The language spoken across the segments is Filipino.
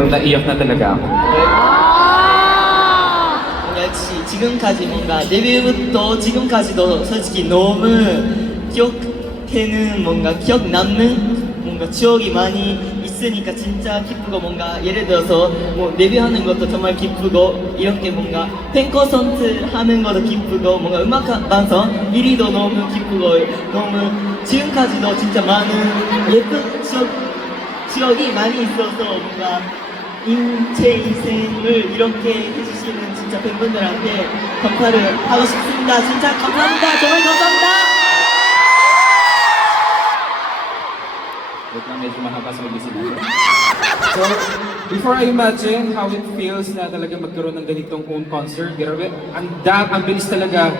pero naiyak na talaga ako. 역시 지금까지 뭔가 데뷔부터 지금까지도 솔직히 너무 기억되는 뭔가 기억 남는 뭔가 추억이 많이 있으니까 진짜 기쁘고 뭔가 예를 들어서 뭐 데뷔하는 것도 정말 기쁘고 이렇게 뭔가 팬 콘서트 하는 것도 기쁘고 뭔가 음악 방송 1위도 너무 기쁘고 너무 지금까지도 진짜 많은 예쁜 추억이 많이 있어서 뭔가 제 인생을 이렇게 해주시는 진짜 팬분들한테 감사를 하고 싶습니다. 진짜 감사합니다. 정말 감사합니다. Wait lang, medyo mahaba sa mag-isip ko. So, before I imagine how it feels na talaga magkaroon ng ganitong own concert, grabe, ang bilis talaga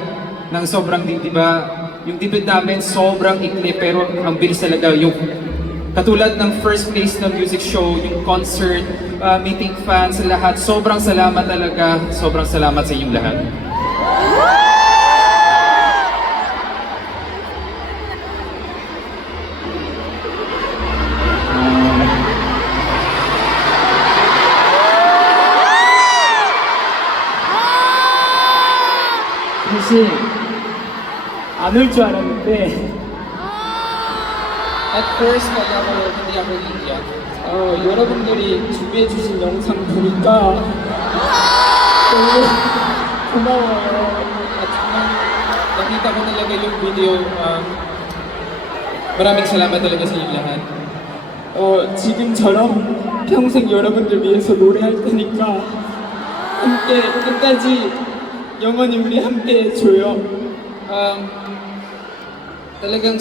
ng sobrang di ba? Yung debut namin sobrang ikli pero ang bilis talaga yung katulad ng first place na music show, yung concert, meeting fans, lahat. Sobrang salamat talaga. Sobrang salamat sa inyong lahat. 사실 안 올 줄 알았는데 At first, hindi ako iiyak. 여러분들이 준비해 주신 영상 보니까 너무 고마워요. At nakita ko talaga yung video. Maraming salamat talaga sa inyong lahat. 지금처럼 평생 여러분들 위해서 노래할 테니까 함께 끝까지 영원히 우리 함께 해줘요. Talagang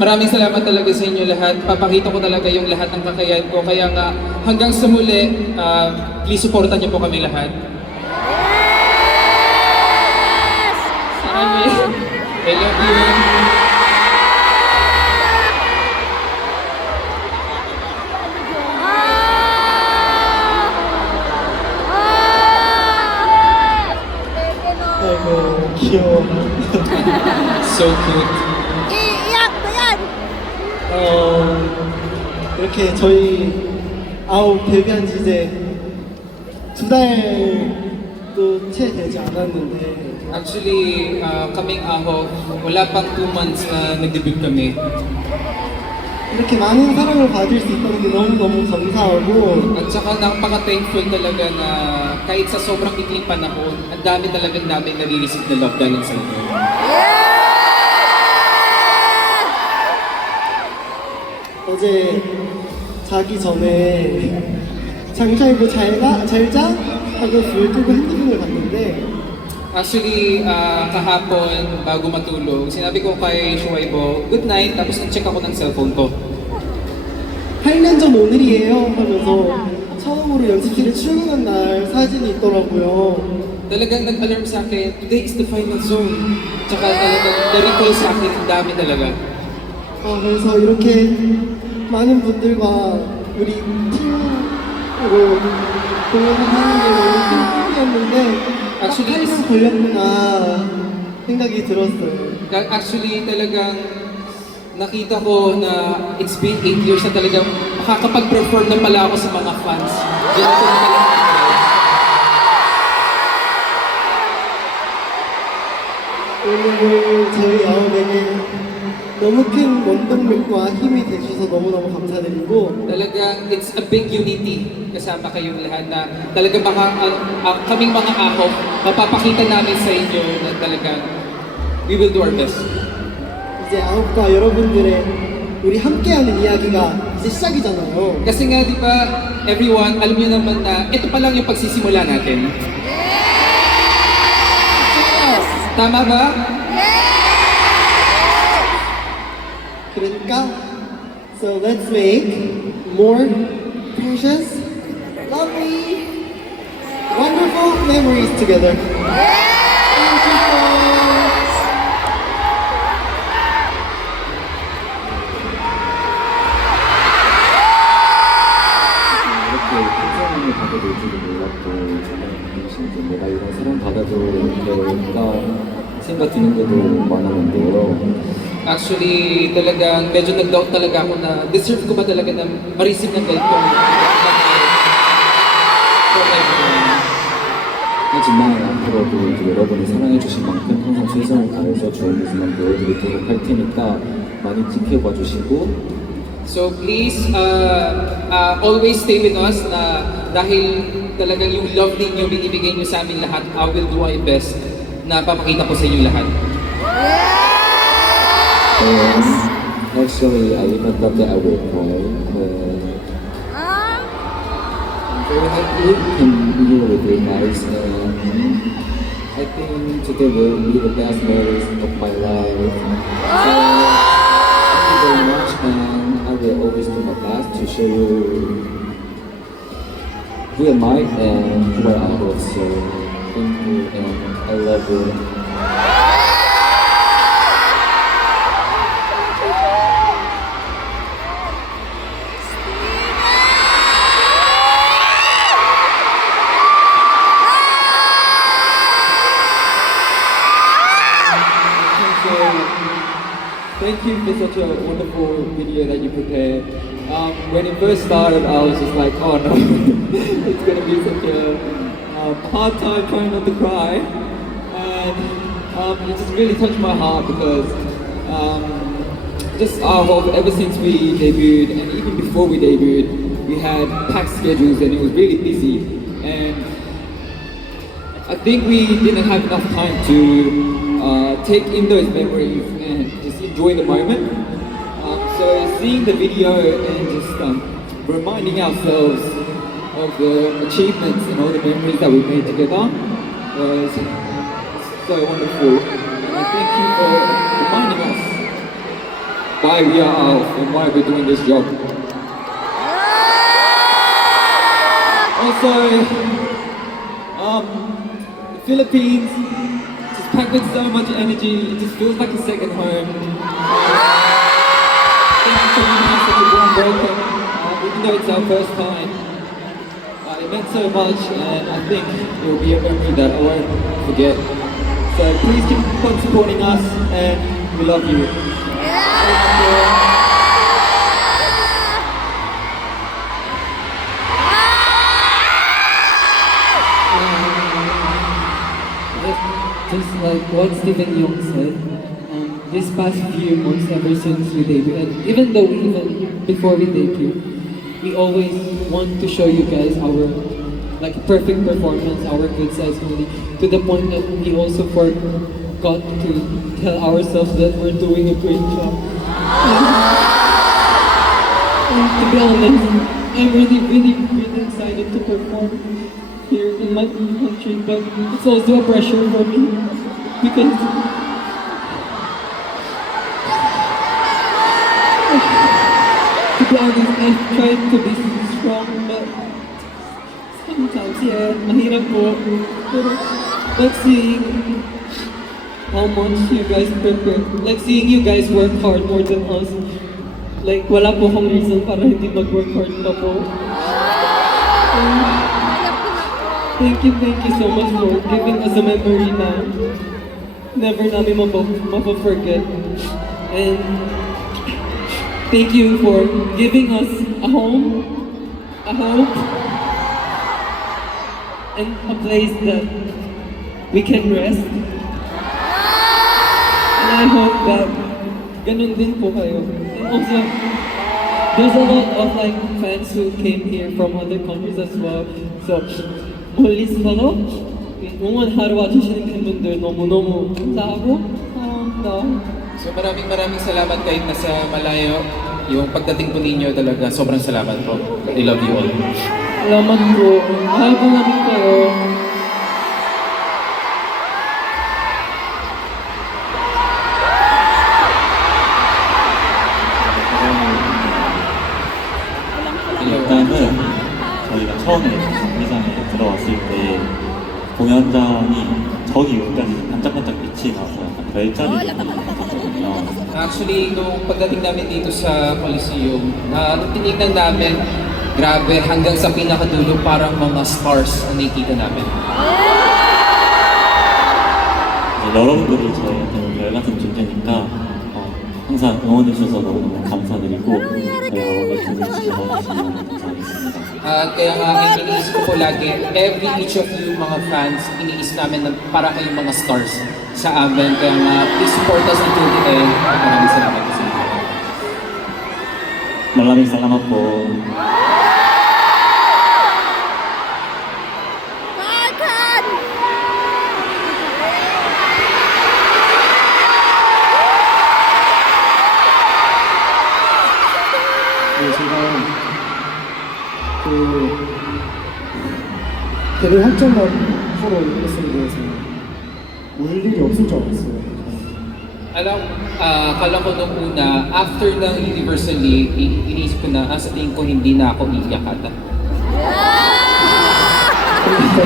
maraming salamat talaga sa inyo lahat. Papakita ko talaga yung lahat ng kakayahan ko. Kaya nga, hanggang sa muli, please supportan niyo po kami lahat. 사랑해. I love you. 아이고 귀여워. So cute. Iiyak na yan! 이렇게 저희 데뷔한 지 이제 2달도 채 되지 않았는데 Actually, kaming Ahok, wala pang 2 months na nag-debut kami. 이렇게 많은 사랑을 받을 수 있다는 게 너무너무 감사하고 At saka napaka-thankful talaga na kahit sa sobrang ikling panahon, ang dami talagang namin nare-receive na love galing sa inyo. 어제 자기 전에 장차 입고 잘자 하고 불 끄고 핸드폰을 봤는데 Actually, kahapon, bago matulog, sinabi ko kay Shuaibo, good night, tapos nag-check ako ng cellphone ko. 8년 전 오늘이에요 하면서 처음으로 연습실에 출근한 날 사진이 있더라고요. Talagang nag-alarm sa akin, today is the final zone. Tsaka talagang na-recall sa akin, ang dami talaga. 그래서 이렇게 많은 분들과 우리 팀으로 공연을 하는 게 너무 큰 꿈이었는데 딱 8년 걸렸구나 생각이 들었어요. Actually, talagang nakita ko na it's been 8 years na talagang makakapag-perform na pala ako sa mga fans. Ganito na talaga. 오늘 저희 아홉에게 너무 큰 원동력과 힘이 되셔서 너무너무 감사드리고 Talagang it's a big unity kasama kayong lahat na talagang kaming mga ahok, mapapakita namin sa inyo na talagang we will do our best. 이제 아홉과 여러분들의 우리 함께하는 이야기가 이제 시작이잖아요. Kasi nga di ba, everyone, alam niyo naman na ito pa lang yung pagsisimula natin. Tama ba? 그러니까 so let's make more precious, lovely, wonderful memories together. Thank you folks. 이렇게 큰 사랑을 받아들 줄은 몰랐고 진짜 내가 이런 사랑 받아도 될까 생각 드는 때도 많았는데요. Actually, talagang medyo nag-doubt talaga ako na deserve ko ba talaga na ma-receive ng ganitong 하지만 앞으로도 이제 여러분이 사랑해주신 만큼 항상 최선을 다해서 좋은 모습만 보여드리도록 할 테니까 많이 지켜봐 주시고 So please, always stay with us na dahil talagang yung love ninyo, binibigay nyo sa amin lahat, I will do my best na papakita ko sa inyo lahat. And actually, I even thought that I would cry, but I'm very happy and here with you guys. And I think today will be the best memories of my life. So, thank you very much, and I will always do my best to show you who am I and who I am. So, thank you, and I love you. So, thank you for such a wonderful video that you prepared. When it first started, I was just like, oh no, it's gonna be such a hard time trying not to cry. And it just really touched my heart because just our whole, ever since we debuted and even before we debuted, we had packed schedules and it was really busy. And I think we didn't have enough time to take in those memories and just enjoy the moment. So seeing the video and just reminding ourselves of the achievements and all the memories that we made together was so wonderful. And I thank you for reminding us why we are Alf and why we're doing this job. Also, the Philippines just packed with so much energy. It just feels like a second home. Thank you for giving us such a warm welcome, even though it's our first time. It meant so much, and I think it will be a memory that I won't forget. So please keep on supporting us, and we love you. Just like what Stephen Young said, this past few months ever since we debuted, and even though even before we debuted, we always want to show you guys our like perfect performance, our good sides only, to the point that we also forgot to tell ourselves that we're doing a great job. And to be honest, I'm really excited to perform here in my country, but it's also a pressure for me because to be honest, I've tried to be strong, but sometimes, yeah, mahirap po. Pero, like seeing how much you guys prepare, like seeing you guys work hard more than us, like wala po akong reason para hindi mag-work hard pa po. Thank you so much for giving us a memory na never namin mapa-forget. And thank you for giving us a home, a hope, and a place that we can rest. And I hope that ganun din po kayo. And also, there's a lot of like fans who came here from other countries as well. So, 멀리서도 응원 하러 와주시는 팬분들 너무너무 감사하고 사랑합니다. So maraming salamat kahit nasa malayo. Yung pagdating po ninyo talaga, sobrang salamat po. I love you all. Salamat po. Mahal po namin kayo. 일단은 저희가 처음에 경기장에 들어왔을 때 공연장이 저기 여기까지 반짝반짝 빛이 나서 약간 별자리 느낌이 있었거든요. Actually, nung pagdating namin dito sa Coliseum, tinignan namin, grabe, hanggang sa pinakadulo parang mga stars ang nakikita namin. 여러분들이 저희한테는 별 같은 존재니까 항상 응원해주셔서 너무너무 감사드리고 저희 아버지 보내주셔서 감사하겠습니다. Kaya nga, iniisip ko po lagi, each of you mga fans, iniisip namin na para kayong mga stars sa amin. Kaya nga, please support us until the end. Maraming salamat po sa inyo. Maraming salamat po. Kalkan! 네, 제가 그 데뷔 학점만 프로 이랬을 대해서 울 일이 없을 줄 알았어요. Alam, akala ko nung una, after ng Universal League, iniisip ko na, sa tingin ko hindi na ako iiyak ata. 근데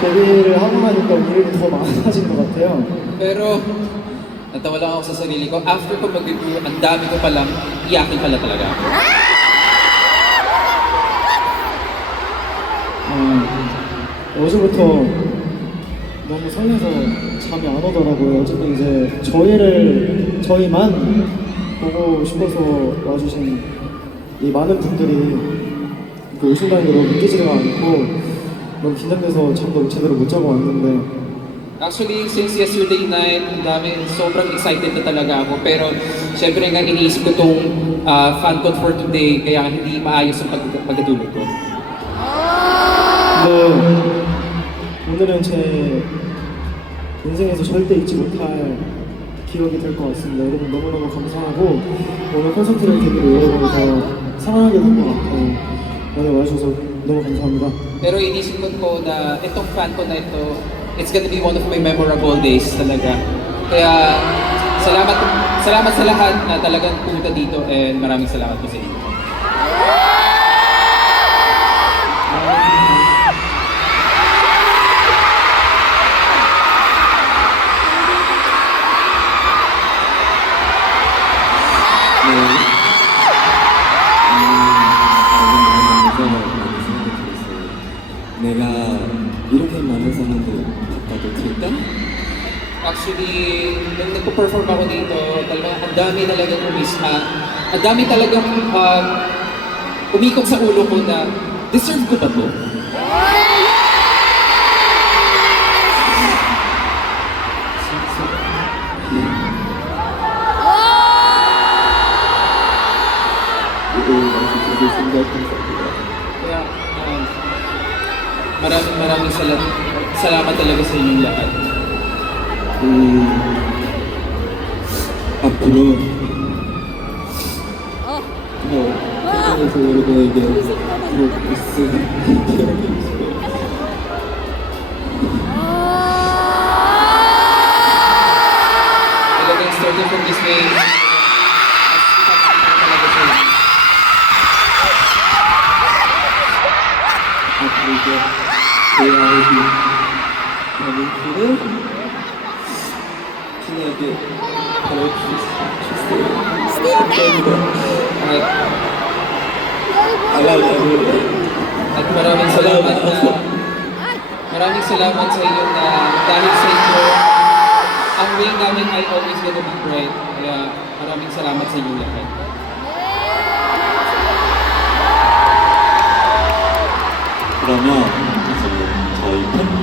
데뷔를 하고 나니까 울 일이 더 많아진 것 같아요. Pero, natawa lang ako sa sarili ko, after ko mag-debut, ang dami ko palang iyakin pala talaga ako. 어제부터 너무 설레서 잠이 안 오더라고요. 어쨌든 이제 저희만 보고 싶어서 와주신 이 많은 분들이 그 오신다는 게 너무 믿기지가 않고 너무 긴장돼서 잠도 제대로 못 자고 왔는데 Actually, since yesterday night, ang dami, sobrang excited na talaga ako. Pero, syempre nga, iniisip ko itong fan con for today, kaya hindi maayos ang pagkatulog ko. 근데 오늘은 제 인생에서 절대 잊지 못할 기억이 될 것 같습니다. 여러분 너무너무 감사하고 오늘 콘서트를 계기로 여러분을 더 사랑하게 된 것 같아요. 오늘 와주셔서 너무 감사합니다. Pero inisip ko po na itong fan ko na ito, it's gonna be one of my memorable days talaga. Kaya salamat sa lahat na talagang pumunta dito and maraming salamat po sa inyo. 내가 이렇게 많은 사람들 바꿔도 될까? Actually, nung nagpo-perform ako dito, talagang ang dami talagang ang dami talagang umikot sa ulo ko na, deserve ko ba to? Kaya, maraming salamat talaga sa inyong lahat. 앞으로 더 팬에서 여러분에게 더 있을 Talagang starting from this way, talaga siya. 앞으로 JYP 커뮤니티를 친하게 바라주셨어요. 감사합니다. 알라라를 At maraming salamat sa inyo na dahil sa inyo, ang way namin ay always gonna be bright. Kaya maraming salamat sa inyo lahat. 그러면 이제 저희 팬